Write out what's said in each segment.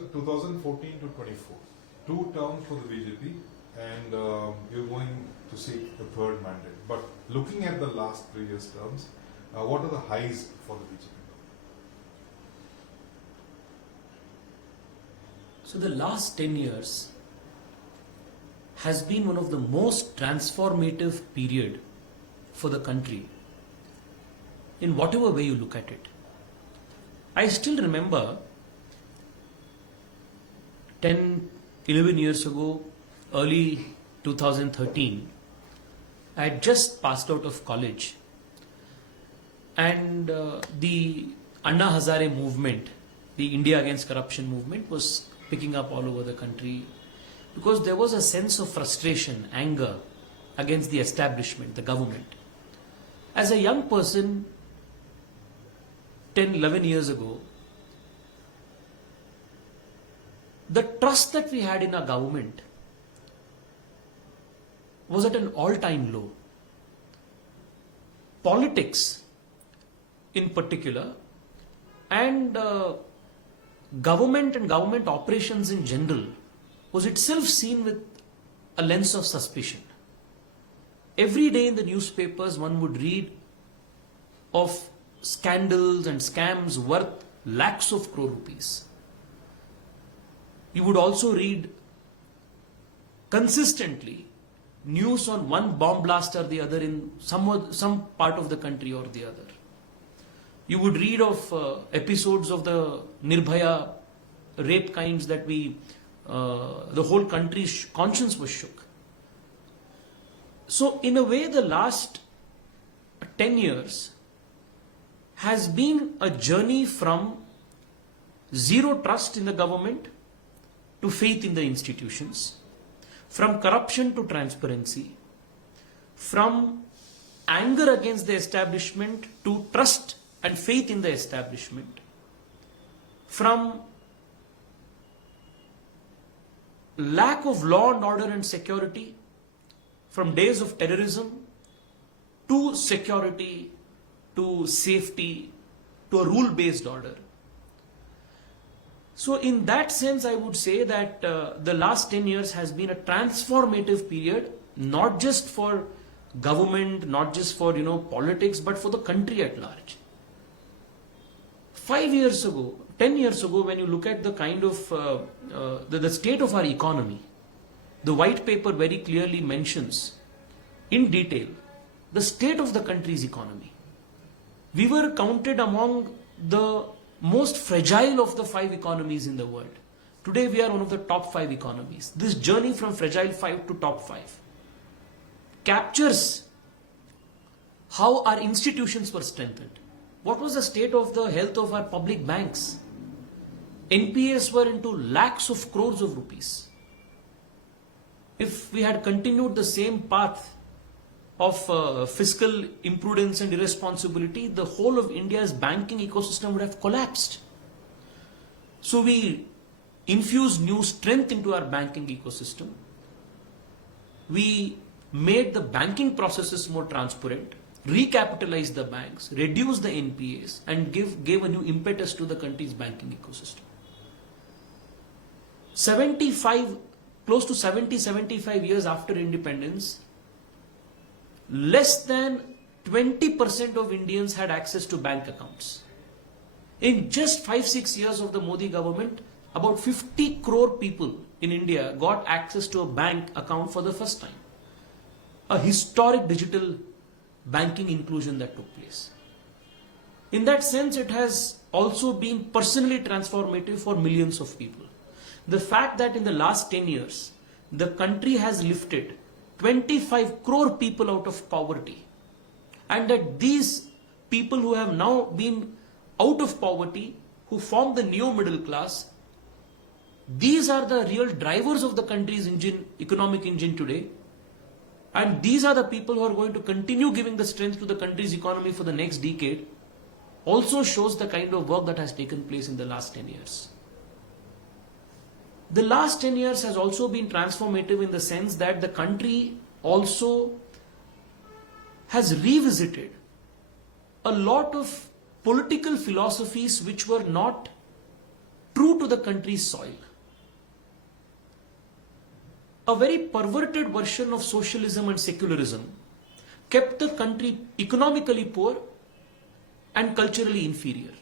2014 to 24, 2 terms for the BJP, and you're going to seek a third mandate. But looking at the last previous terms, what are the highs for the BJP? So the last 10 years has been one of the most transformative period for the country in whatever way you look at it. I still remember 10, 11 years ago, early 2013, I had just passed out of college, and the Anna Hazare movement, the India Against Corruption movement, was picking up all over the country because there was a sense of frustration, anger against the establishment, the government. As a young person, 10, 11 years ago, the trust that we had in our government was at an all-time low. Politics, in particular, and government and government operations in general was itself seen with a lens of suspicion. Every day in the newspapers one would read of scandals and scams worth lakhs of crore rupees. You would also read consistently news on one bomb blast or the other in some part of the country or the other. You would read of episodes of the Nirbhaya rape kinds that the whole country's conscience was shook. So in a way, the last 10 years has been a journey from zero trust in the government to faith in the institutions, from corruption to transparency, from anger against the establishment to trust and faith in the establishment, from lack of law and order and security, from days of terrorism to security, to safety, to a rule-based order. So in that sense, I would say that the last 10 years has been a transformative period, not just for government, not just for politics, but for the country at large. 5 years ago, 10 years ago, when you look at the kind of the state of our economy, the white paper very clearly mentions in detail the state of the country's economy. We were counted among the most fragile of the 5 economies in the world. Today we are one of the top 5 economies. This journey from fragile 5 to top 5 captures how our institutions were strengthened. What was the state of the health of our public banks? NPAs were into lakhs of crores of rupees. If we had continued the same path of fiscal imprudence and irresponsibility, the whole of India's banking ecosystem would have collapsed. So we infused new strength into our banking ecosystem. We made the banking processes more transparent, recapitalized the banks, reduced the NPAs, and gave a new impetus to the country's banking ecosystem. Close to 75 years after independence, less than 20% of Indians had access to bank accounts. In just 5-6 years of the Modi government, about 50 crore people in India got access to a bank account for the first time. A historic digital banking inclusion that took place. In that sense, it has also been personally transformative for millions of people. The fact that in the last 10 years, the country has lifted 25 crore people out of poverty, and that these people who have now been out of poverty, who form the neo middle class, these are the real drivers of the country's economic engine today, and these are the people who are going to continue giving the strength to the country's economy for the next decade, also shows the kind of work that has taken place in the last 10 years. The last 10 years has also been transformative in the sense that the country also has revisited a lot of political philosophies which were not true to the the country's soil. A very perverted version of socialism and secularism kept the country economically poor and culturally inferior.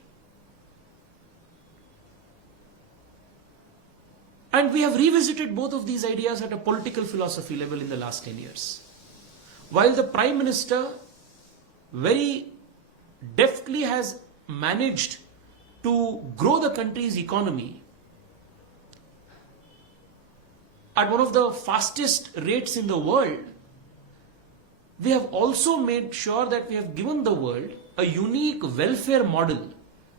And we have revisited both of these ideas at a political philosophy level in the last 10 years. While the Prime Minister very deftly has managed to grow the country's economy at one of the fastest rates in the world, we have also made sure that we have given the world a unique welfare model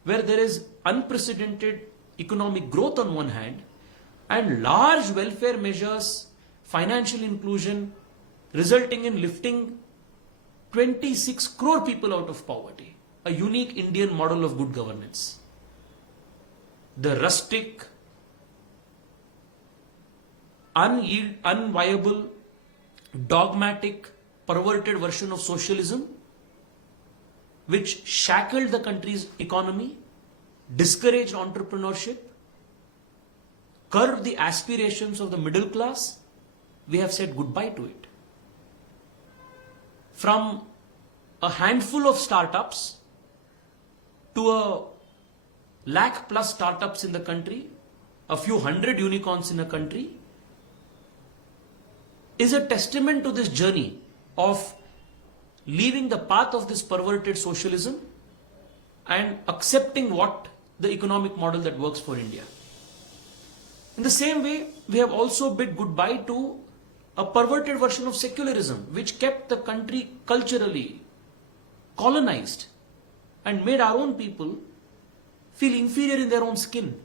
where there is unprecedented economic growth on one hand and large welfare measures, financial inclusion, resulting in lifting 26 crore people out of poverty. A unique Indian model of good governance. The rustic, unviable, dogmatic, perverted version of socialism, which shackled the country's economy, discouraged entrepreneurship, curbed the aspirations of the middle class, we have said goodbye to it. From a handful of startups to a lakh plus startups in the country, a few hundred unicorns in a country, is a testament to this journey of leaving the path of this perverted socialism and accepting what the economic model that works for India. In the same way, we have also bid goodbye to a perverted version of secularism, which kept the country culturally colonized and made our own people feel inferior in their own skin.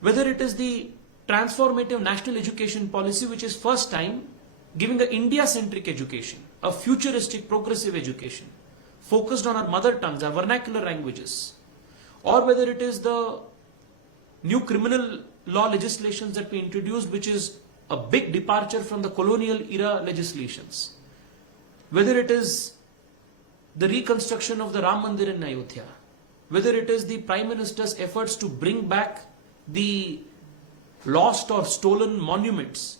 Whether it is the transformative national education policy, which is first time giving an India-centric education, a futuristic progressive education, focused on our mother tongues, our vernacular languages, or whether it is the new criminal law legislations that we introduced, which is a big departure from the colonial era legislations, whether it is the reconstruction of the Ram Mandir in Ayodhya, whether it is the Prime Minister's efforts to bring back the lost or stolen monuments,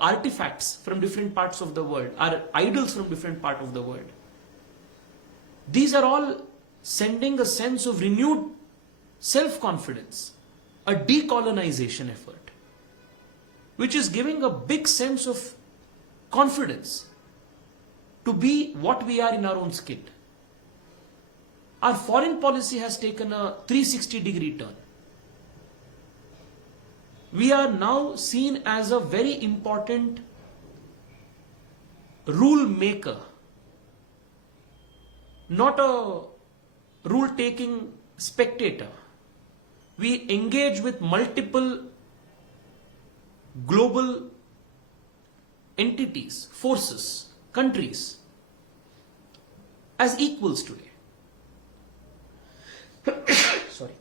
artifacts from different parts of the world, our idols from different parts of the world. These are all sending a sense of renewed self-confidence, a decolonization effort, which is giving a big sense of confidence to be what we are in our own skin. Our foreign policy has taken a 360-degree turn. We are now seen as a very important rule maker, not a rule-taking spectator. We engage with multiple global entities, forces, countries as equals today. Sorry.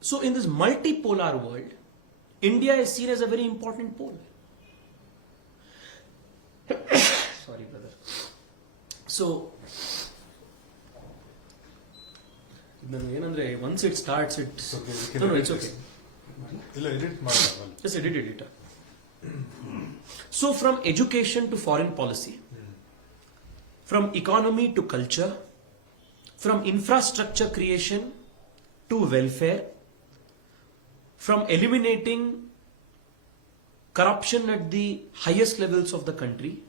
So in this multipolar world, India is seen as a very important pole. Sorry, brother. So, once it starts, It's okay. No, it's okay. Just edit it. So from education to foreign policy, from economy to culture, from infrastructure creation to welfare, from eliminating corruption at the highest levels of the country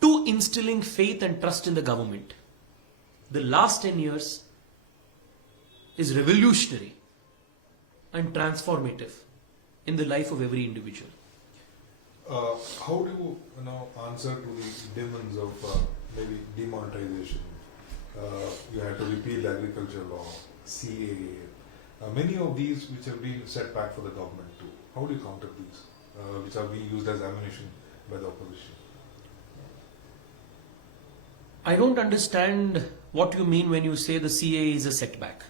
to instilling faith and trust in the government. The last 10 years is revolutionary and transformative in the life of every individual. How do you answer to the demands of maybe demonetization? You had to repeal the agriculture law, CAA. Many of these which have been set back for the government too. How do you counter these, which are being used as ammunition by the opposition? I don't understand what you mean when you say the CAA is a setback.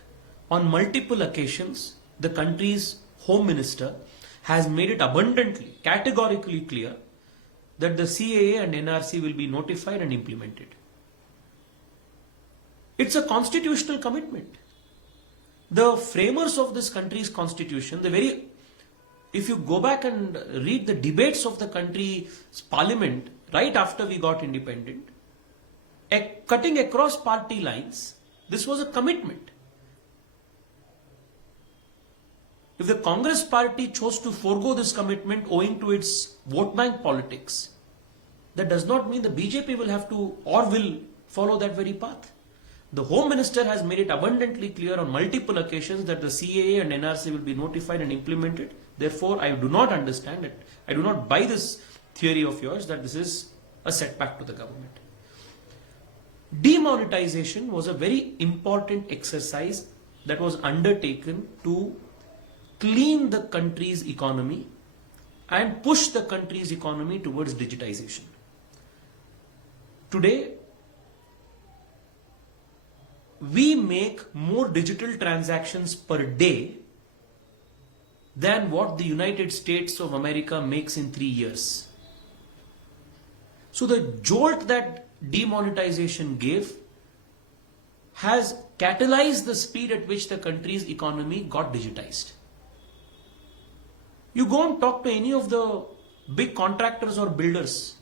On multiple occasions, the country's Home Minister has made it abundantly, categorically clear that the CAA and NRC will be notified and implemented. It's a constitutional commitment. The framers of this country's constitution, if you go back and read the debates of the country's parliament right after we got independent, cutting across party lines, this was a commitment. If the Congress party chose to forego this commitment owing to its vote bank politics, that does not mean the BJP will have to or will follow that very path. The Home Minister has made it abundantly clear on multiple occasions that the CAA and NRC will be notified and implemented. Therefore, I do not understand it. I do not buy this theory of yours that this is a setback to the government. Demonetization was a very important exercise that was undertaken to clean the country's economy and push the country's economy towards digitization. Today, we make more digital transactions per day than what the United States of America makes in 3 years. So the jolt that demonetization gave has catalyzed the speed at which the country's economy got digitized. You go and talk to any of the big contractors or builders,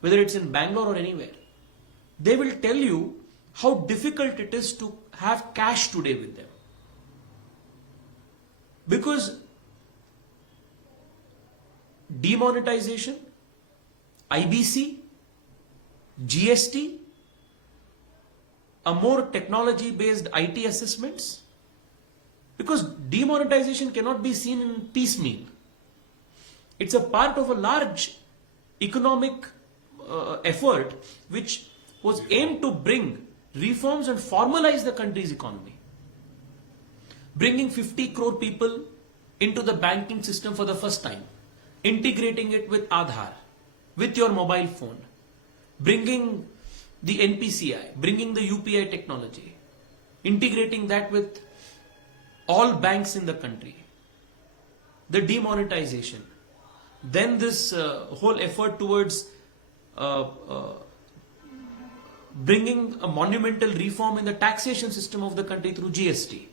whether it's in Bangalore or anywhere, they will tell you how difficult it is to have cash today with them. Because demonetization, IBC, GST, a more technology-based IT assessments, because demonetization cannot be seen in piecemeal. It's a part of a large economic effort which was aimed to bring reforms and formalize the country's economy. Bringing 50 crore people into the banking system for the first time, integrating it with Aadhaar, with your mobile phone, bringing the NPCI, bringing the UPI technology, integrating that with all banks in the country, the demonetization, then this whole effort towards bringing a monumental reform in the taxation system of the country through GST.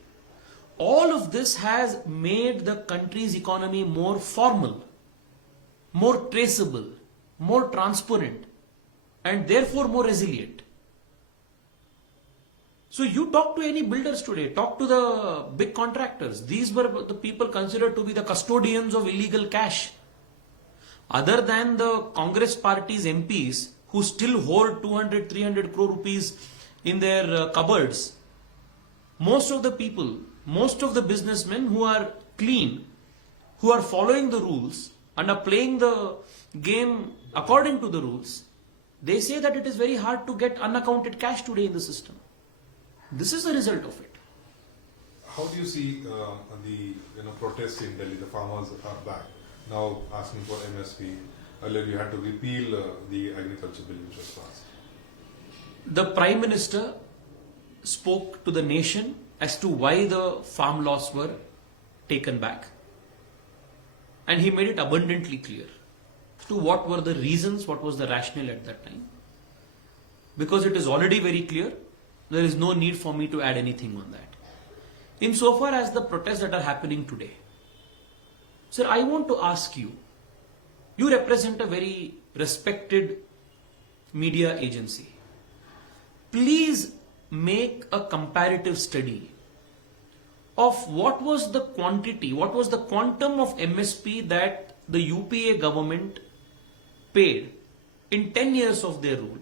All of this has made the country's economy more formal, more traceable, more transparent, and therefore more resilient. So you talk to any builders today, talk to the big contractors. These were the people considered to be the custodians of illegal cash. Other than the Congress party's MPs who still hoard 200, 300 crore rupees in their cupboards, most of the people, most of the businessmen who are clean, who are following the rules and are playing the game according to the rules, they say that it is very hard to get unaccounted cash today in the system. This is the result of it. How do you see the protests in Delhi? The farmers are back now asking for MSP. Earlier you had to repeal the agriculture bill which was passed. The Prime Minister spoke to the nation as to why the farm laws were taken back. And he made it abundantly clear to what were the reasons, what was the rationale at that time. Because it is already very clear, there is no need for me to add anything on that. Insofar as the protests that are happening today, sir, I want to ask you, you represent a very respected media agency. Please make a comparative study of what was the quantity, what was the quantum of MSP that the UPA government paid in 10 years of their rule.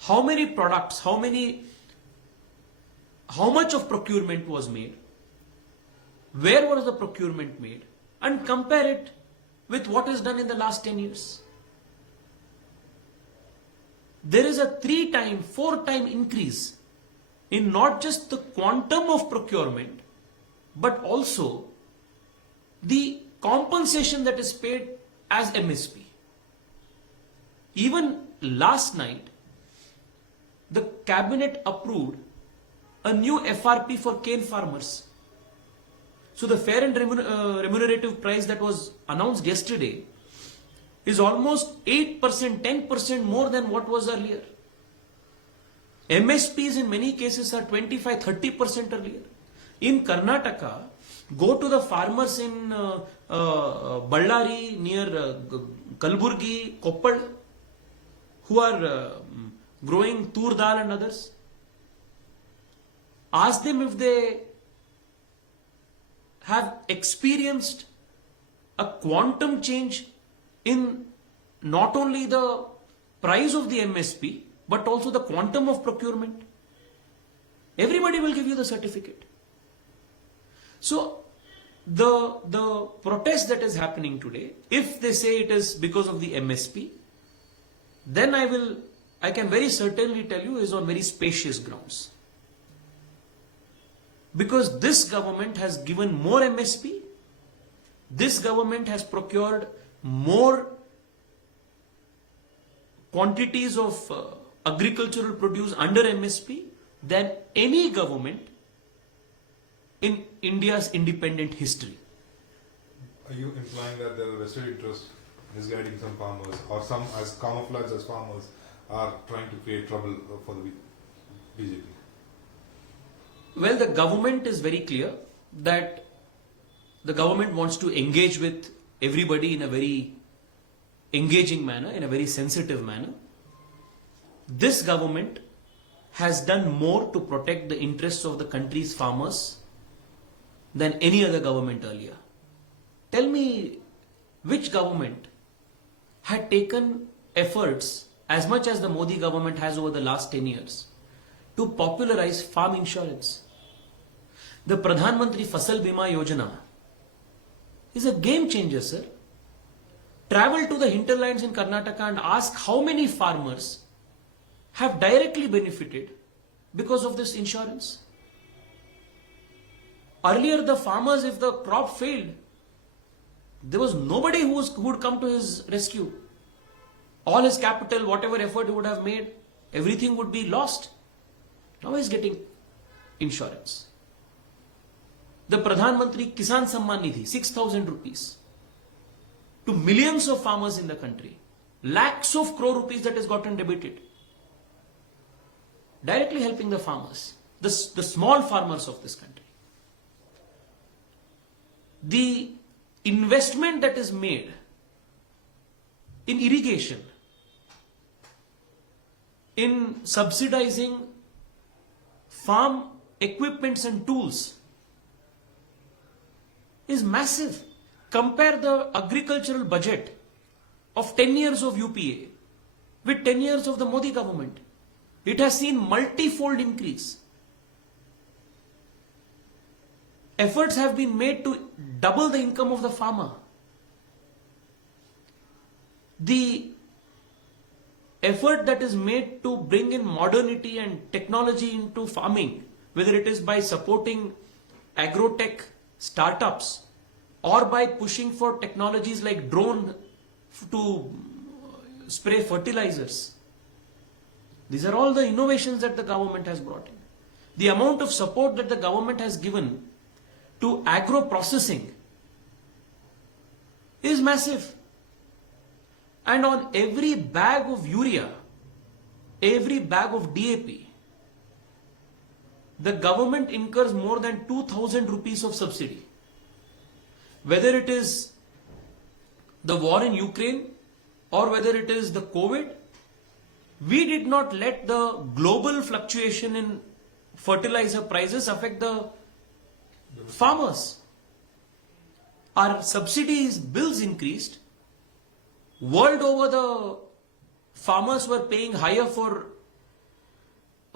How many products, how much of procurement was made, where was the procurement made, and compare it with what is done in the last 10 years. There is a 3-time, 4-time increase in not just the quantum of procurement, but also the compensation that is paid as MSP. Even last night, the cabinet approved a new FRP for cane farmers. So the fair and remunerative price that was announced yesterday is almost 8%, 10% more than what was earlier. MSPs in many cases are 25, 30% earlier. In Karnataka, go to the farmers in Ballari near Kalburgi, Koppal, who are growing tur dal and others. Ask them if they have experienced a quantum change in not only the price of the MSP, but also the quantum of procurement. Everybody will give you the certificate. So, the protest that is happening today, if they say it is because of the MSP, then I can very certainly tell you is on very spacious grounds. Because this government has given more MSP, this government has procured more quantities of agricultural produce under MSP than any government in India's independent history. Are you implying that there are vested interests misguiding some farmers, or some as camouflage as farmers are trying to create trouble for the BJP? Well, the government is very clear that the government wants to engage with everybody in a very engaging manner, in a very sensitive manner. This government has done more to protect the interests of the country's farmers than any other government earlier. Tell me which government had taken efforts as much as the Modi government has over the last 10 years to popularize farm insurance. The Pradhan Mantri Fasal Bima Yojana is a game changer, sir. Travel to the hinterlands in Karnataka and ask how many farmers have directly benefited because of this insurance. Earlier, the farmers, if the crop failed, there was nobody who would come to his rescue. All his capital, whatever effort he would have made, everything would be lost. Now he's getting insurance. The Pradhan Mantri Kisan Samman Nidhi, 6,000 rupees to millions of farmers in the country. Lakhs of crore rupees that has gotten debited. Directly helping the farmers, the small farmers of this country. The investment that is made in irrigation, in subsidizing farm equipments and tools is massive. Compare the agricultural budget of 10 years of UPA with 10 years of the Modi government. It has seen multi-fold increase. Efforts have been made to double the income of the farmer. The effort that is made to bring in modernity and technology into farming, whether it is by supporting agrotech startups or by pushing for technologies like drone to spray fertilizers. These are all the innovations that the government has brought in. The amount of support that the government has given to agro processing is massive. And on every bag of urea, every bag of DAP, the government incurs more than 2,000 rupees of subsidy. Whether it is the war in Ukraine or whether it is the COVID, we did not let the global fluctuation in fertilizer prices affect the farmers. Our subsidies bills increased. World over, the farmers were paying higher for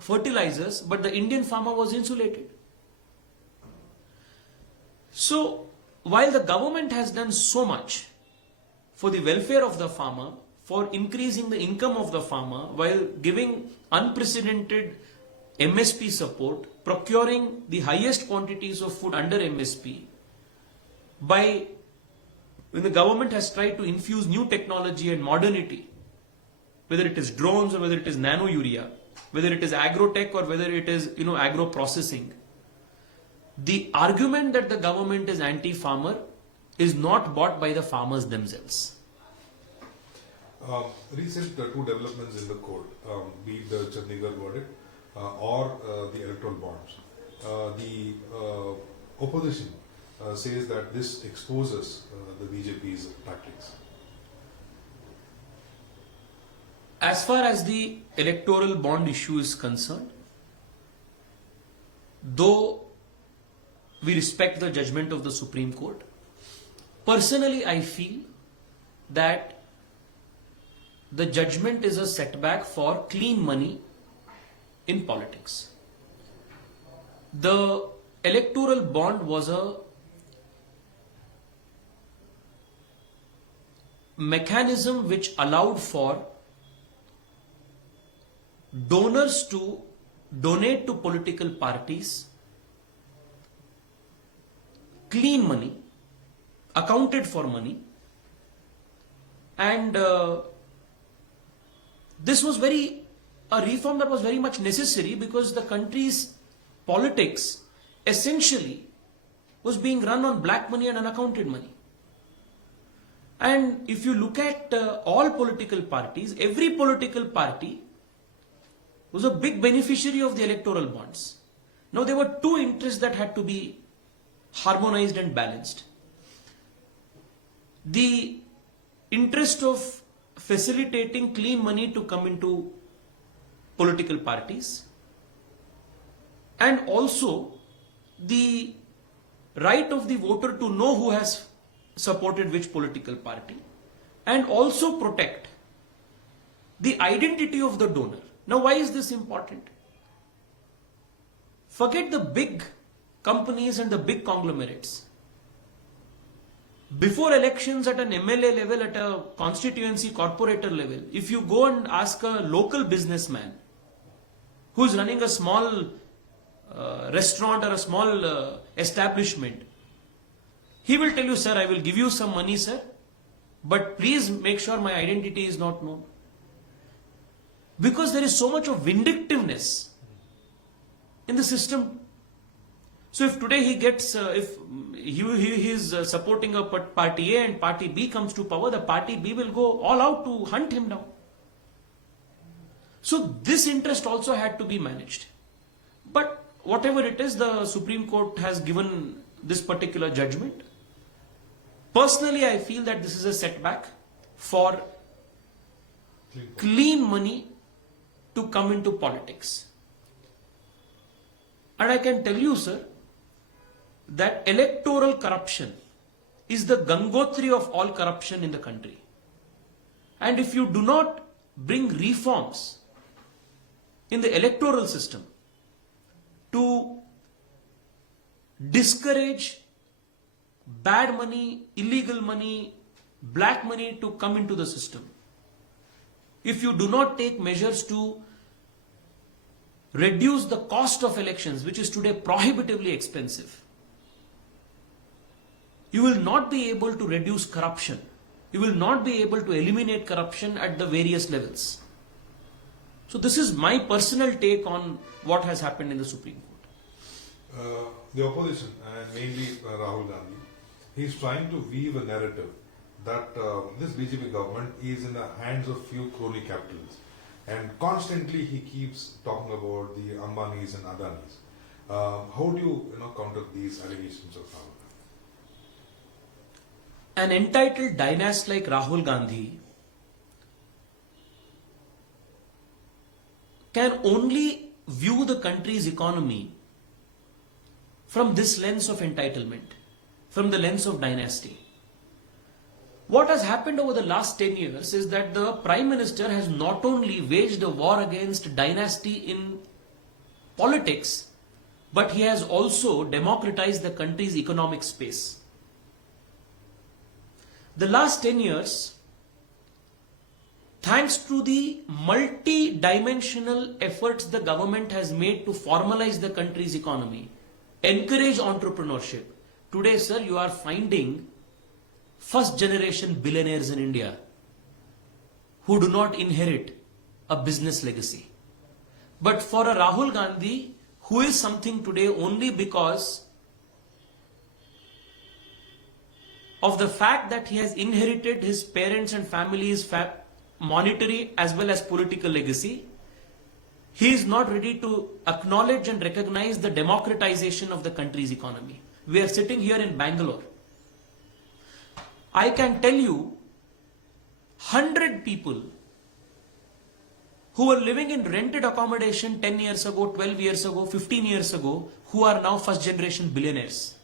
fertilizers, but the Indian farmer was insulated. So, while the government has done so much for the welfare of the farmer, for increasing the income of the farmer, while giving unprecedented MSP support, procuring the highest quantities of food under MSP, when the government has tried to infuse new technology and modernity, whether it is drones or whether it is nano urea, whether it is agrotech or whether it is agro processing, the argument that the government is anti-farmer is not bought by the farmers themselves. Recent two developments in the court, be it the Chandigarh verdict or the electoral bonds. The opposition says that this exposes the BJP's tactics. As far as the electoral bond issue is concerned, though we respect the judgment of the Supreme Court, personally I feel that the judgment is a setback for clean money in politics. The electoral bond was a mechanism which allowed for donors to donate to political parties clean money, accounted for money, and this was a reform that was very much necessary because the country's politics essentially was being run on black money and unaccounted money. And if you look at all political parties, every political party was a big beneficiary of the electoral bonds. Now there were two interests that had to be harmonized and balanced. The interest of facilitating clean money to come into political parties, and also the right of the voter to know who has supported which political party, and also protect the identity of the donor. Now, why is this important? Forget the big companies and the big conglomerates. Before elections at an MLA level, at a constituency corporator level, if you go and ask a local businessman who is running a small restaurant or a small establishment, he will tell you, sir, I will give you some money, sir, but please make sure my identity is not known. Because there is so much of vindictiveness in the system. So if today he gets, if he is supporting a party A and party B comes to power, the party B will go all out to hunt him down. So this interest also had to be managed. But whatever it is, the Supreme Court has given this particular judgment. Personally, I feel that this is a setback for clean money to come into politics. And I can tell you, sir, that electoral corruption is the Gangotri of all corruption in the country. And if you do not bring reforms in the electoral system to discourage bad money, illegal money, black money to come into the system, if you do not take measures to reduce the cost of elections, which is today prohibitively expensive, you will not be able to reduce corruption. You will not be able to eliminate corruption at the various levels. So this is my personal take on what has happened in the Supreme Court. The opposition, and mainly Rahul Gandhi, he is trying to weave a narrative that this BJP government is in the hands of few crony capitalists. And constantly he keeps talking about the Ambanis and Adanis. How do you counter these allegations of Rahul? An entitled dynast like Rahul Gandhi can only view the country's economy from this lens of entitlement, from the lens of dynasty. What has happened over the last 10 years is that the Prime Minister has not only waged a war against dynasty in politics, but he has also democratized the country's economic space. The last 10 years, thanks to the multi-dimensional efforts the government has made to formalize the country's economy, encourage entrepreneurship, today, sir, you are finding first generation billionaires in India who do not inherit a business legacy. But for a Rahul Gandhi, who is something today only because of the fact that he has inherited his parents and family's monetary as well as political legacy, he is not ready to acknowledge and recognize the democratization of the country's economy. We are sitting here in Bangalore. I can tell you 100 people who were living in rented accommodation 10 years ago, 12 years ago, 15 years ago, who are now first generation billionaires.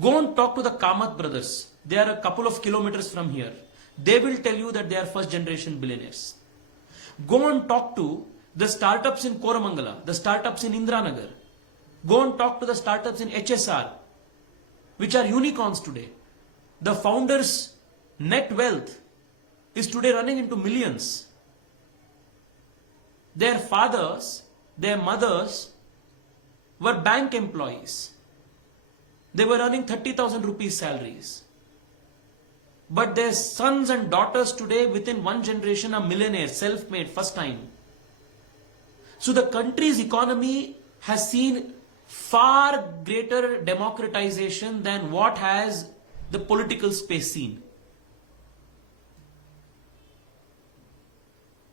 Go and talk to the Kamath brothers. They are a couple of kilometers from here. They will tell you that they are first generation billionaires. Go and talk to the startups in Koramangala, the startups in Indranagar. Go and talk to the startups in HSR, which are unicorns today. The founders' net wealth is today running into millions. Their fathers, their mothers were bank employees. They were earning 30,000 rupees salaries. But their sons and daughters today within one generation are millionaires, self-made, first time. So the country's economy has seen far greater democratization than what has the political space seen.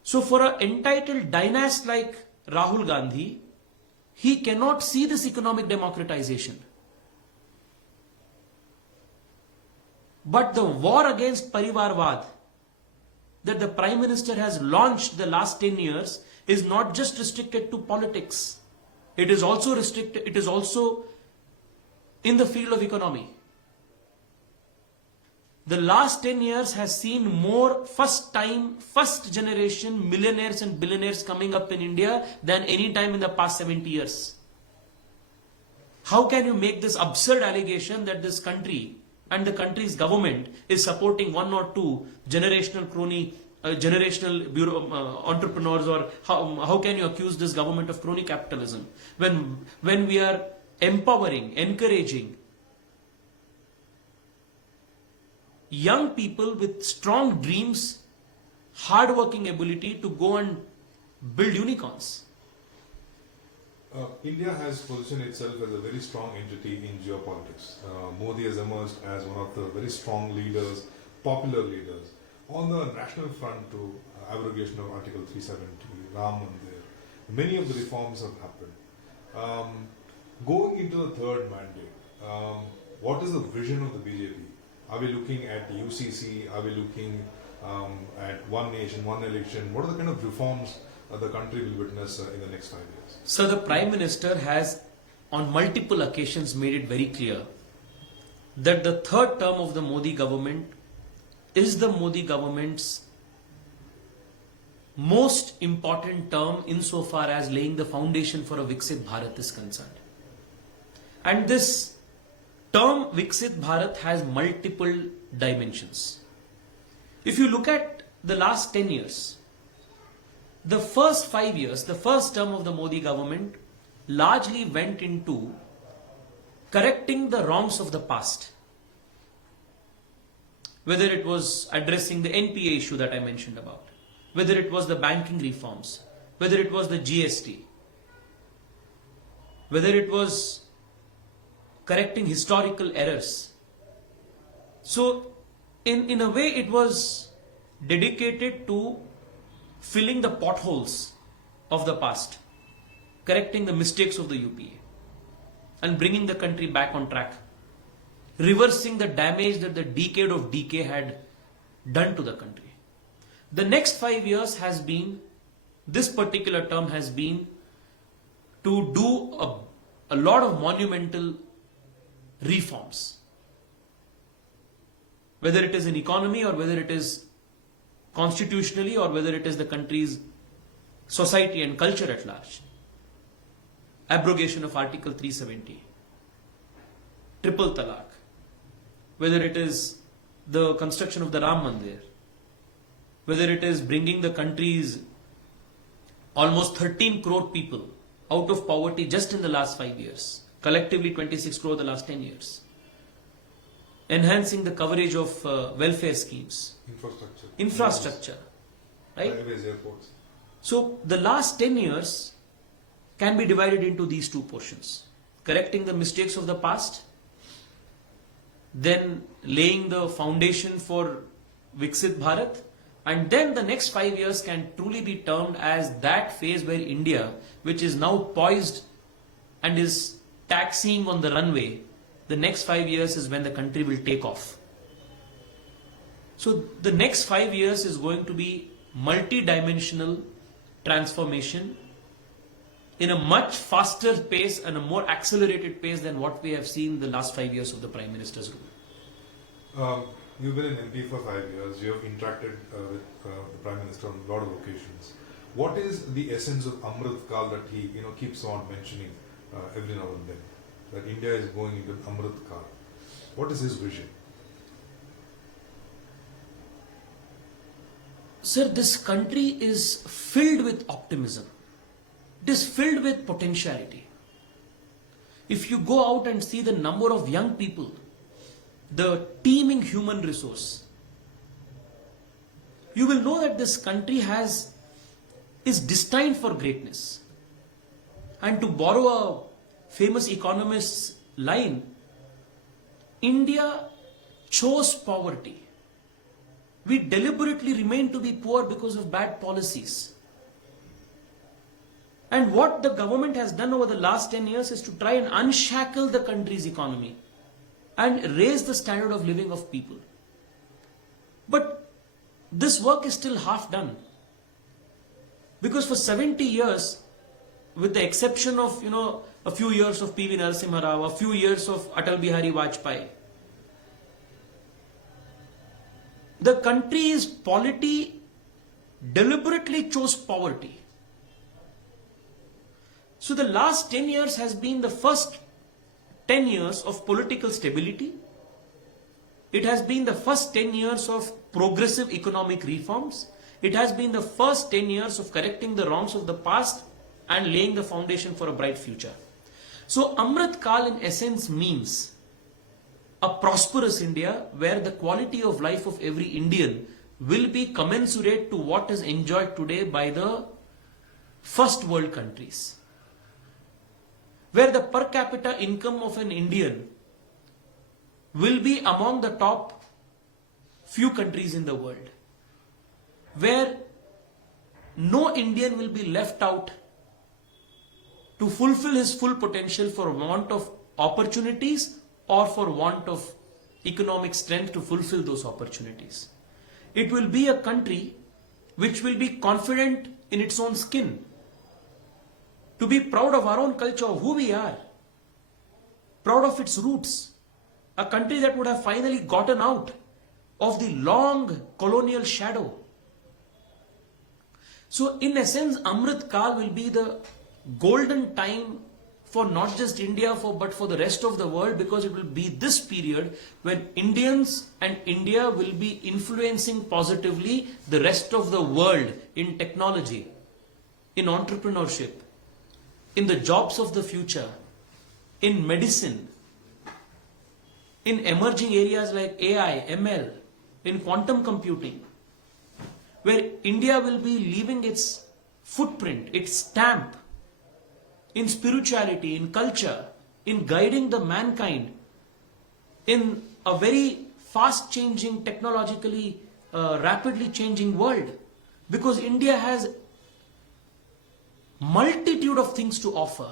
So for an entitled dynast like Rahul Gandhi, he cannot see this economic democratization. But the war against Parivarvad that the Prime Minister has launched the last 10 years is not just restricted to politics. It is also restricted, it is also in the field of economy. The last 10 years has seen more first generation millionaires and billionaires coming up in India than any time in the past 70 years. How can you make this absurd allegation that this country and the country's government is supporting one or two generational crony, entrepreneurs, or how can you accuse this government of crony capitalism when we are empowering, encouraging young people with strong dreams, hard-working ability to go and build unicorns? India has positioned itself as a very strong entity in geopolitics. Modi has emerged as one of the very strong leaders, popular leaders. On the national front to abrogation of Article 370, Ram Mandir, many of the reforms have happened. Going into the third mandate, what is the vision of the BJP? Are we looking at UCC? Are we looking at one nation, one election? What are the kind of reforms the country will witness in the next 5 years? So the Prime Minister has on multiple occasions made it very clear that the third term of the Modi government is the Modi government's most important term insofar as laying the foundation for a Viksit Bharat is concerned. And this term Viksit Bharat has multiple dimensions. If you look at the last 10 years, the first 5 years, the first term of the Modi government largely went into correcting the wrongs of the past. Whether it was addressing the NPA issue that I mentioned about, whether it was the banking reforms, whether it was the GST, whether it was correcting historical errors. So, in a way, it was dedicated to filling the potholes of the past, correcting the mistakes of the UPA, and bringing the country back on track, reversing the damage that the decade of decay had done to the country. The next 5 years has been, this particular term has been to do a lot of monumental reforms, whether it is in economy or whether it is constitutionally or whether it is the country's society and culture at large. Abrogation of Article 370, triple talaq, whether it is the construction of the Ram Mandir, whether it is bringing the country's almost 13 crore people out of poverty just in the last 5 years, collectively 26 crore the last 10 years, enhancing the coverage of welfare schemes, infrastructure, right? Highways, airports. So the last 10 years can be divided into these two portions: correcting the mistakes of the past, then laying the foundation for Viksit Bharat, And then the next 5 years can truly be termed as that phase where India, which is now poised and is taxiing on the runway, the next 5 years is when the country will take off. So the next 5 years is going to be multi-dimensional transformation in a much faster pace and a more accelerated pace than what we have seen the last 5 years of the Prime Minister's rule. You've been an MP for 5 years. You have interacted with the Prime Minister on a lot of occasions. What is the essence of Amrit Kal that he keeps on mentioning every now and then? That India is going into Amrit Kal. What is his vision? Sir, this country is filled with optimism. It is filled with potentiality. If you go out and see the number of young people, the teeming human resource, you will know that this country is destined for greatness. And to borrow a famous economist's line, India chose poverty. We deliberately remain to be poor because of bad policies. And what the government has done over the last 10 years is to try and unshackle the country's economy and raise the standard of living of people. But this work is still half done. Because for 70 years, with the exception of, a few years of P.V. Narasimha Rao, a few years of Atal Bihari Vajpayee, the country's polity deliberately chose poverty. So the last 10 years has been the first 10 years of political stability. It has been the first 10 years of progressive economic reforms. It has been the first 10 years of correcting the wrongs of the past and laying the foundation for a bright future. So Amrit Kal in essence means a prosperous India where the quality of life of every Indian will be commensurate to what is enjoyed today by the first world countries, where the per capita income of an Indian will be among the top few countries in the world, where no Indian will be left out to fulfill his full potential for want of opportunities or for want of economic strength to fulfill those opportunities. It will be a country which will be confident in its own skin, to be proud of our own culture, of who we are, proud of its roots, a country that would have finally gotten out of the long colonial shadow. So in essence, Amrit Kal will be the golden time for not just India but for the rest of the world, because it will be this period when Indians and India will be influencing positively the rest of the world in technology, in entrepreneurship, in the jobs of the future, in medicine, in emerging areas like AI, ML, in quantum computing, where India will be leaving its footprint, its stamp, in spirituality, in culture, in guiding the mankind in a very fast changing, technologically rapidly changing world. Because India has multitude of things to offer.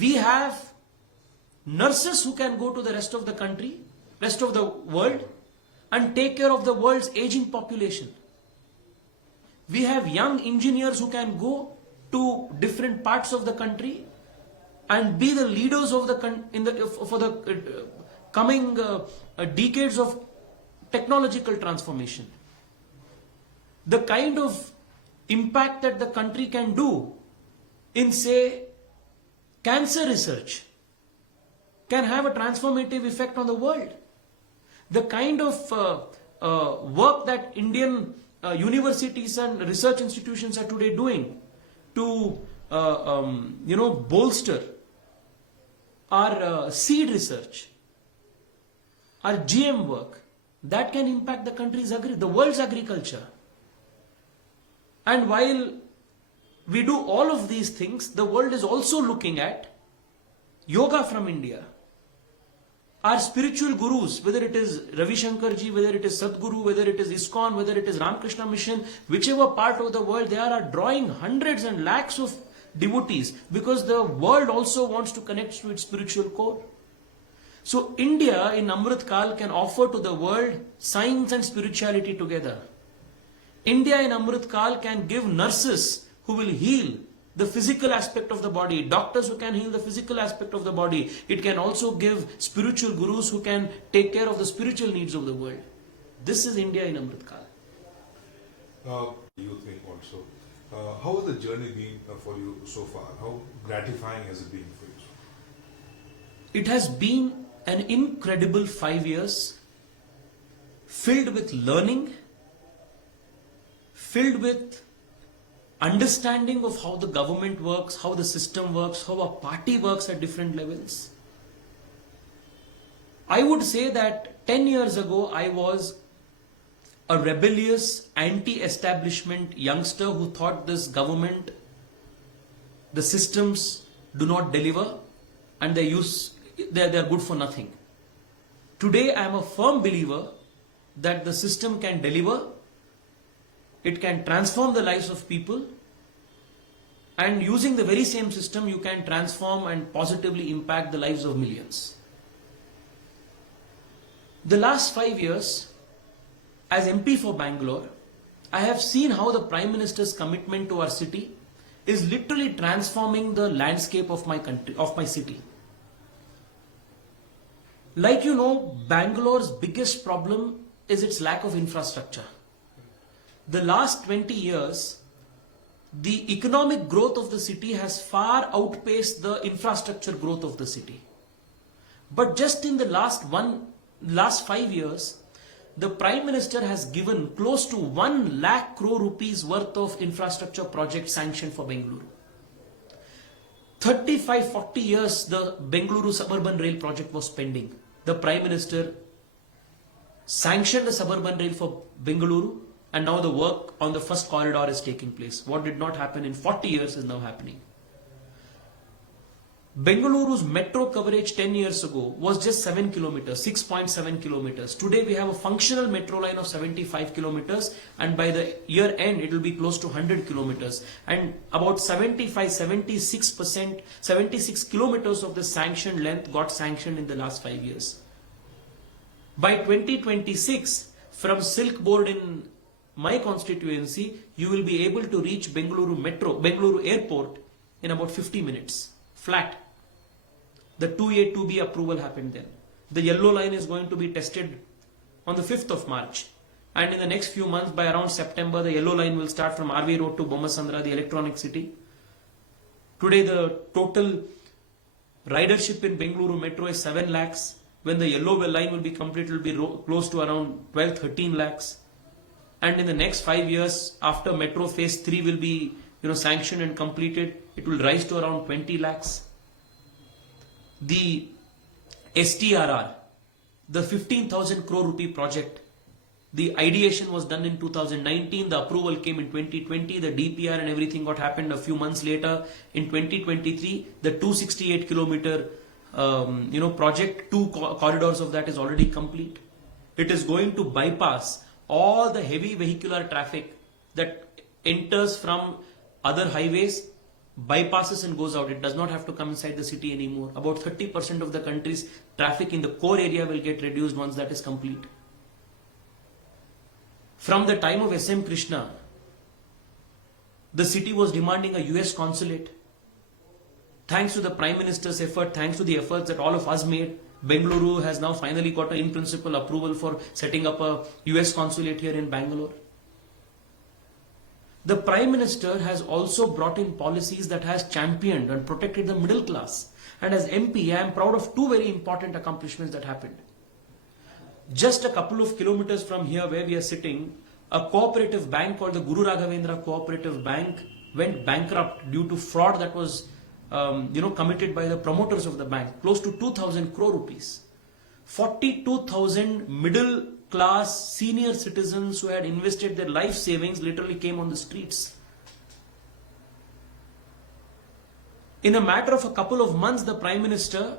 We have nurses who can go to the rest of the country, rest of the world, and take care of the world's aging population. We have young engineers who can go to different parts of the country and be the leaders of for the coming decades of technological transformation. The kind of impact that the country can do in, say, cancer research can have a transformative effect on the world. The kind of work that Indian universities and research institutions are today doing to bolster our seed research, our GM work, that can impact the world's agriculture. And while we do all of these things, the world is also looking at yoga from India, Our spiritual gurus, whether it is Ravi Shankarji, whether it is Sadhguru, whether it is ISKCON, whether it is Ramakrishna Mission, whichever part of the world they are drawing hundreds and lakhs of devotees because the world also wants to connect to its spiritual core. So India in Amrit Kal can offer to the world science and spirituality together. India in Amrit Kal can give nurses who will heal the physical aspect of the body, doctors who can heal the physical aspect of the body. It can also give spiritual gurus who can take care of the spiritual needs of the world. This is India in Amrit Kal. You think also, how has the journey been for you so far? How gratifying has it been for you? It has been an incredible 5 years filled with learning, filled with understanding of how the government works, how the system works, how a party works at different levels. I would say that 10 years ago I was a rebellious, anti-establishment youngster who thought this government, the systems do not deliver and they are good for nothing. Today I am a firm believer that the system can deliver. It can transform the lives of people, and using the very same system you can transform and positively impact the lives of millions. The last 5 years as MP for Bangalore, I have seen how the Prime Minister's commitment to our city is literally transforming the landscape of my country, of my city. Like you know, Bangalore's biggest problem is its lack of infrastructure. The last 20 years, the economic growth of the city has far outpaced the infrastructure growth of the city. But just in the last 5 years, the Prime Minister has given close to 1 lakh crore rupees worth of infrastructure projects sanctioned for Bengaluru. 35-40 years the Bengaluru Suburban Rail project was pending. The Prime Minister sanctioned the Suburban Rail for Bengaluru, and now the work on the first corridor is taking place. What did not happen in 40 years is now happening. Bengaluru's metro coverage 10 years ago was just 7 kilometers, 6.7 kilometers. Today we have a functional metro line of 75 kilometers, and by the year end it will be close to 100 kilometers. And about 76 kilometers of the sanctioned length got sanctioned in the last 5 years. By 2026, from Silk Board in my constituency, you will be able to reach Bengaluru Airport in about 50 minutes, flat. The 2A, 2B approval happened then. The yellow line is going to be tested on the 5th of March. And in the next few months, by around September, the yellow line will start from RV Road to Bommasandra, the electronic city. Today, the total ridership in Bengaluru Metro is 7 lakhs. When the yellow line will be complete, it will be close to around 12-13 lakhs. And in the next 5 years, after Metro Phase 3 will be sanctioned and completed, it will rise to around 20 lakhs. The STRR, the 15,000 crore rupee project, the ideation was done in 2019, the approval came in 2020, the DPR and everything got happened a few months later. In 2023, the 268 kilometer project, 2 corridors of that is already complete. It is going to bypass all the heavy vehicular traffic that enters from other highways, bypasses and goes out. It does not have to come inside the city anymore. About 30% of the country's traffic in the core area will get reduced once that is complete. From the time of SM Krishna, the city was demanding a US consulate. Thanks to the Prime Minister's effort, thanks to the efforts that all of us made, Bengaluru has now finally got an in-principle approval for setting up a US consulate here in Bangalore. The Prime Minister has also brought in policies that has championed and protected the middle class. And as MP, I am proud of 2 very important accomplishments that happened. Just a couple of kilometers from here where we are sitting, a cooperative bank called the Guru Raghavendra Cooperative Bank went bankrupt due to fraud that was committed by the promoters of the bank, close to 2,000 crore rupees. 42,000 middle class senior citizens who had invested their life savings literally came on the streets. In a matter of a couple of months, the Prime Minister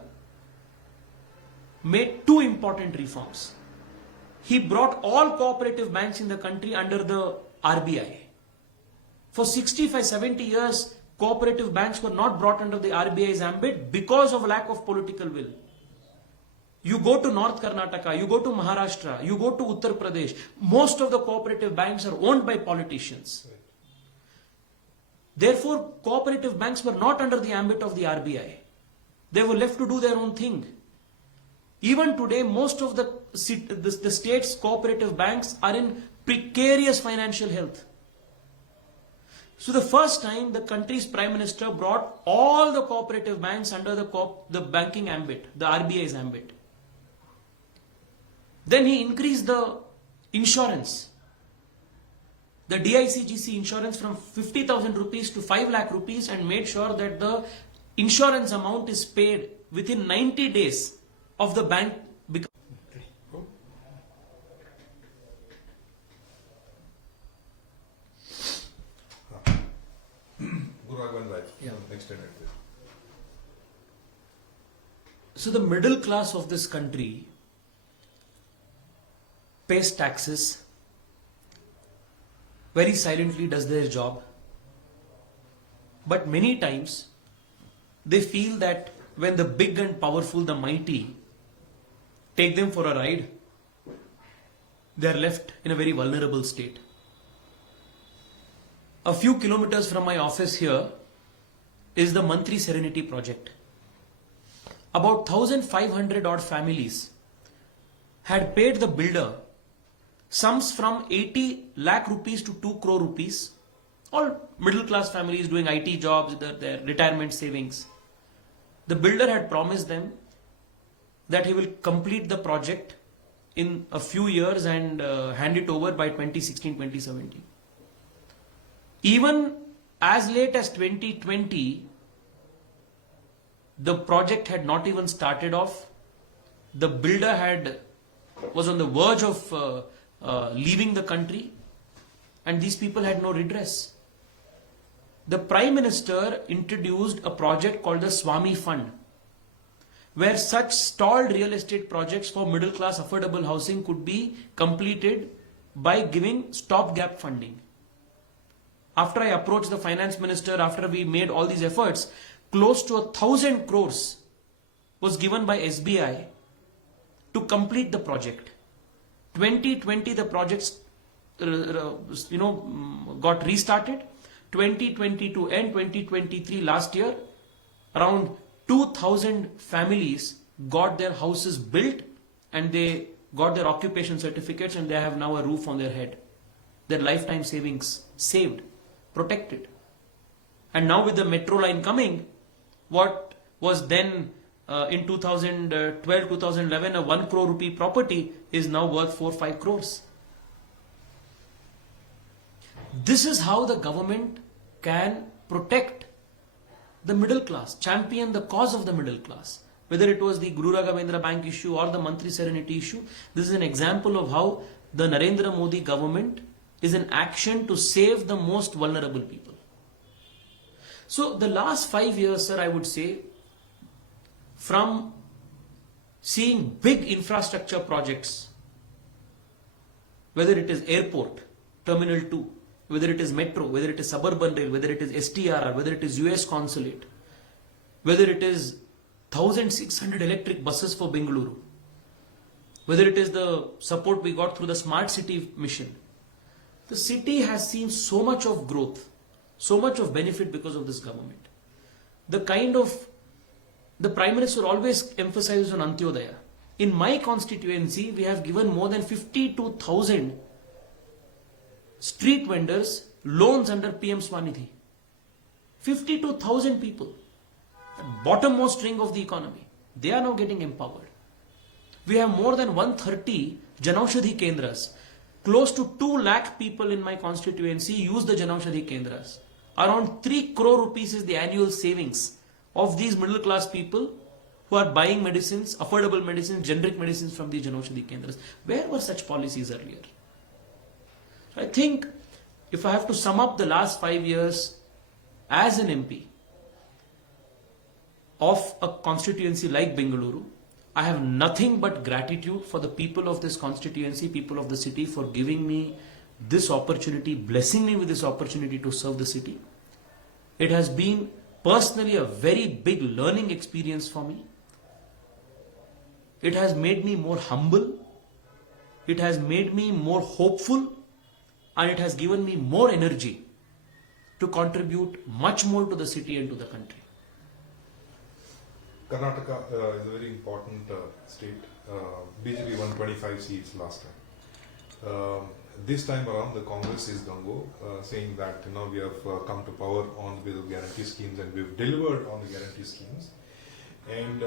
made two important reforms. He brought all cooperative banks in the country under the RBI. For 65-70 years, cooperative banks were not brought under the RBI's ambit because of lack of political will. You go to North Karnataka, you go to Maharashtra, you go to Uttar Pradesh, most of the cooperative banks are owned by politicians. Therefore, cooperative banks were not under the ambit of the RBI. They were left to do their own thing. Even today, most of the state's cooperative banks are in precarious financial health. So the first time the country's Prime Minister brought all the cooperative banks under the banking ambit, the RBI's ambit. Then he increased the insurance, the DICGC insurance from 50,000 rupees to 5 lakh rupees and made sure that the insurance amount is paid within 90 days of the bank. So the middle class of this country pays taxes, very silently does their job, but many times they feel that when the big and powerful, the mighty, take them for a ride, they are left in a very vulnerable state. A few kilometers from my office here is the Mantri Serenity Project. About 1,500 odd families had paid the builder sums from 80 lakh rupees to 2 crore rupees. All middle class families doing IT jobs, their retirement savings. The builder had promised them that he will complete the project in a few years and hand it over by 2016-2017. Even as late as 2020, the project had not even started off. The builder was on the verge of leaving the country, and these people had no redress. The Prime Minister introduced a project called the Swami Fund, where such stalled real estate projects for middle class affordable housing could be completed by giving stopgap funding. After I approached the Finance Minister, after we made all these efforts, close to 1,000 crores was given by SBI to complete the project. 2020 the projects got restarted. 2022 and 2023 last year, around 2,000 families got their houses built and they got their occupation certificates and they have now a roof on their head. Their lifetime savings saved, protected. And now with the metro line coming, what was then in 2012-2011 a 1 crore rupee property is now worth 4-5 crores. This is how the government can protect the middle class, champion the cause of the middle class. Whether it was the Guru Raghavendra Bank issue or the Mantri Serenity issue, this is an example of how the Narendra Modi government is in action to save the most vulnerable people. So the last 5 years, sir, I would say, from seeing big infrastructure projects, whether it is airport, Terminal 2, whether it is metro, whether it is suburban rail, whether it is STRR, whether it is US consulate, whether it is 1,600 electric buses for Bangalore, whether it is the support we got through the Smart City mission. The city has seen so much of growth, so much of benefit because of this government. The Prime Minister always emphasizes on Antyodaya. In my constituency, we have given more than 52,000 street vendors loans under PM Swanidhi. 52,000 people, the bottommost string of the economy. They are now getting empowered. We have more than 130 Janaushadhi Kendras. Close to 2 lakh people in my constituency use the Janaushadhi Kendras. Around 3 crore rupees is the annual savings of these middle class people who are buying medicines, affordable medicines, generic medicines from the Janaushadhi Kendras. Where were such policies earlier? So I think if I have to sum up the last 5 years as an MP of a constituency like Bengaluru, I have nothing but gratitude for the people of this constituency, people of the city, for giving me this opportunity, blessing me with this opportunity to serve the city. It has been personally a very big learning experience for me. It has made me more humble. It has made me more hopeful, and it has given me more energy to contribute much more to the city and to the country. Karnataka is a very important state. BJP won 25 seats last time. This time around, the Congress is Gango, saying that we have come to power on the guarantee schemes and we've delivered on the guarantee schemes. And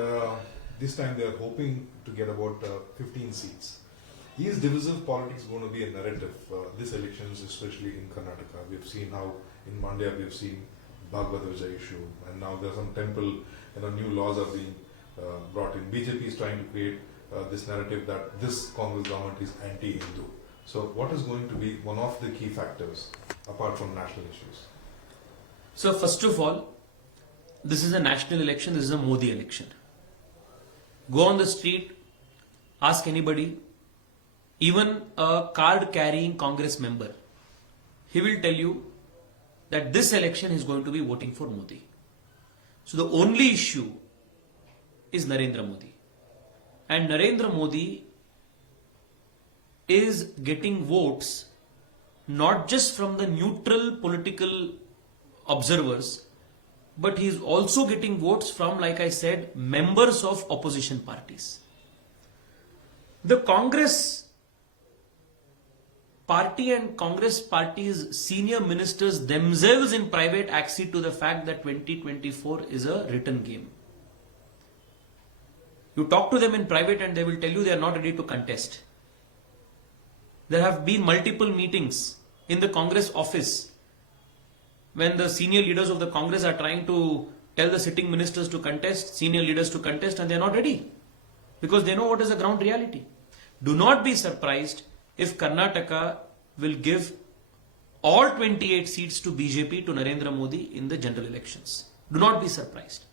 this time they are hoping to get about 15 seats. Is divisive politics going to be a narrative this elections, especially in Karnataka? We've seen how in Mandya we've seen Bhagavad Vijay issue, and now there's some temple, new laws are being brought in. BJP is trying to create this narrative that this Congress government is anti-Hindu. So what is going to be one of the key factors apart from national issues? So first of all, this is a national election, this is a Modi election. Go on the street, ask anybody, even a card carrying Congress member, he will tell you that this election is going to be voting for Modi. So the only issue is Narendra Modi. And Narendra Modi is getting votes not just from the neutral political observers, but he is also getting votes from, like I said, members of opposition parties. The Congress party and Congress party's senior ministers themselves in private accede to the fact that 2024 is a written game. You talk to them in private and they will tell you they are not ready to contest. There have been multiple meetings in the Congress office when the senior leaders of the Congress are trying to tell the sitting ministers to contest, senior leaders to contest, and they are not ready because they know what is the ground reality. Do not be surprised if Karnataka will give all 28 seats to BJP, to Narendra Modi in the general elections. Do not be surprised.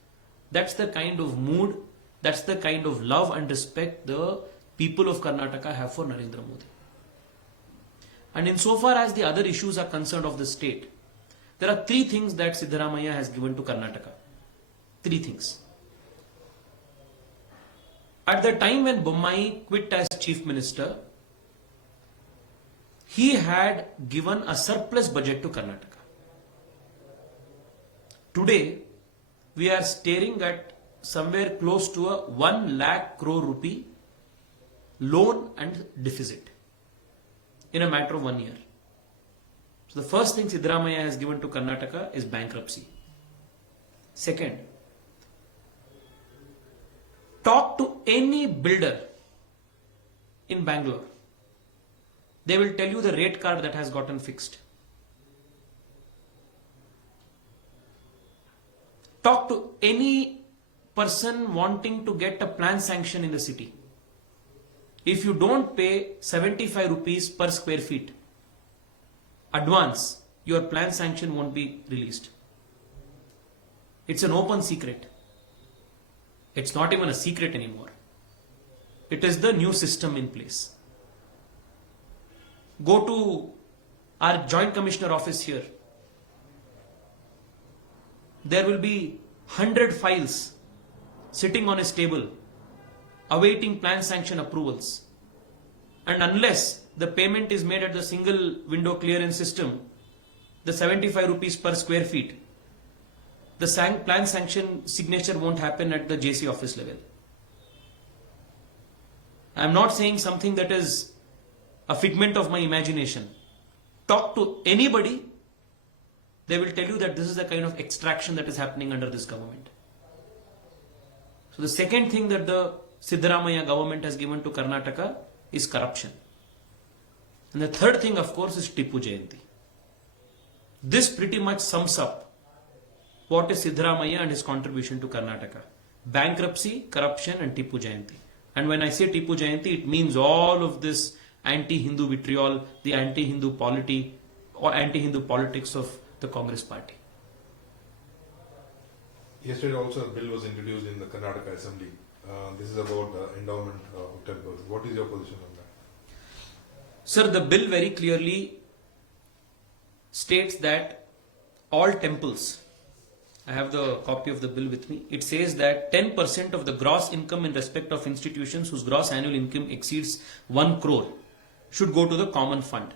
That's the kind of mood, that's the kind of love and respect the people of Karnataka have for Narendra Modi. And insofar as the other issues are concerned of the state, there are three things that Siddaramaiah has given to Karnataka. Three things. At the time when Bommai quit as chief minister, he had given a surplus budget to Karnataka. Today, we are staring at somewhere close to a 1 lakh crore rupee loan and deficit in a matter of 1 year. So the first thing Siddaramaiah has given to Karnataka is bankruptcy. Second, talk to any builder in Bangalore. They will tell you the rate card that has gotten fixed. Talk to any person wanting to get a plan sanction in the city. If you don't pay 75 rupees per square feet advance, your plan sanction won't be released. It's an open secret. It's not even a secret anymore. It is the new system in place. Go to our Joint Commissioner office here. There will be 100 files sitting on his table awaiting plan sanction approvals. And unless the payment is made at the single window clearance system, the 75 rupees per square feet, the plan sanction signature won't happen at the JC office level. I am not saying something that is a figment of my imagination. Talk to anybody, they will tell you that this is the kind of extraction that is happening under this government. So the second thing that the Siddaramaiah government has given to Karnataka is corruption. And the third thing, of course, is Tipu Jayanti. This pretty much sums up what is Siddaramaiah and his contribution to Karnataka. Bankruptcy, corruption and Tipu Jayanti. And when I say Tipu Jayanti, it means all of this anti-Hindu vitriol, the anti-Hindu polity or anti-Hindu politics of the Congress party. Yesterday also a bill was introduced in the Karnataka Assembly This is about endowment of temples. What is your position on that? Sir, the bill very clearly states that all temples, I have the copy of the bill with me, it says that 10% of the gross income in respect of institutions whose gross annual income exceeds 1 crore should go to the common fund.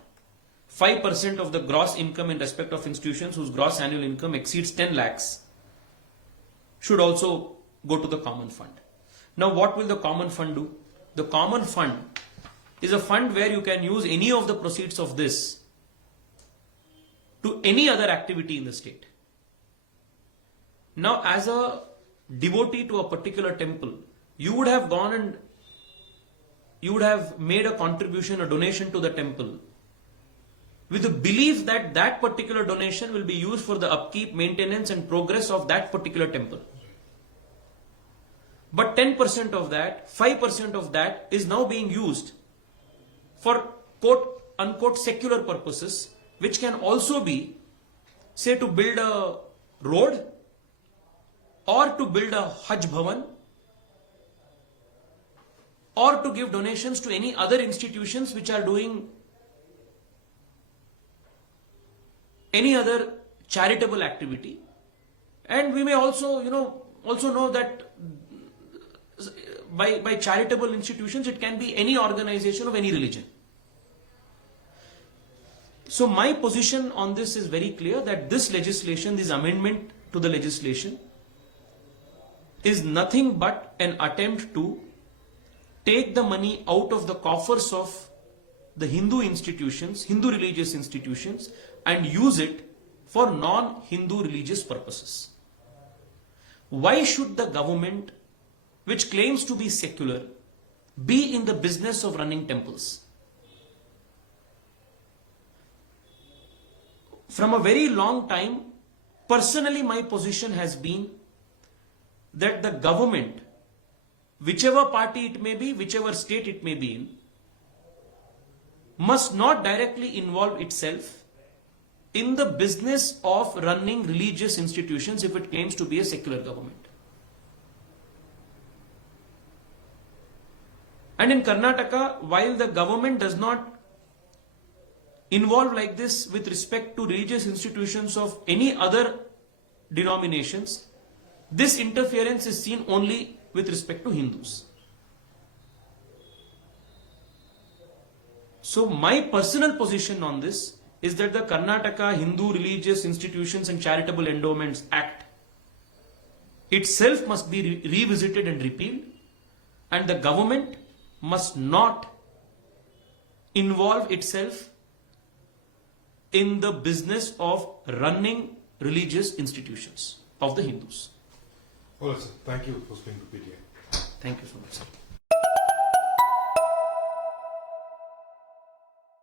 5% of the gross income in respect of institutions whose gross annual income exceeds 10 lakhs should also go to the common fund. Now what will the common fund do? The common fund is a fund where you can use any of the proceeds of this to any other activity in the state. Now, as a devotee to a particular temple, you would have gone and you would have made a contribution, a donation to the temple with the belief that that particular donation will be used for the upkeep, maintenance and progress of that particular temple. But 10% of that, 5% of that is now being used for quote unquote secular purposes, which can also be, say, to build a road or to build a Hajj Bhavan or to give donations to any other institutions which are doing any other charitable activity. And we may also, know that by charitable institutions, it can be any organization of any religion. So my position on this is very clear that this legislation, this amendment to the legislation, is nothing but an attempt to take the money out of the coffers of the Hindu institutions, Hindu religious institutions, and use it for non-Hindu religious purposes. Why should the government, which claims to be secular, be in the business of running temples? From a very long time, personally my position has been that the government, whichever party it may be, whichever state it may be in, must not directly involve itself in the business of running religious institutions if it claims to be a secular government. And in Karnataka, while the government does not involve like this with respect to religious institutions of any other denominations, this interference is seen only with respect to Hindus. So my personal position on this is that the Karnataka Hindu Religious Institutions and Charitable Endowments Act itself must be revisited and repealed, and the government must not involve itself in the business of running religious institutions of the Hindus. Well, sir, thank you for speaking to PTA. Thank you so much, sir.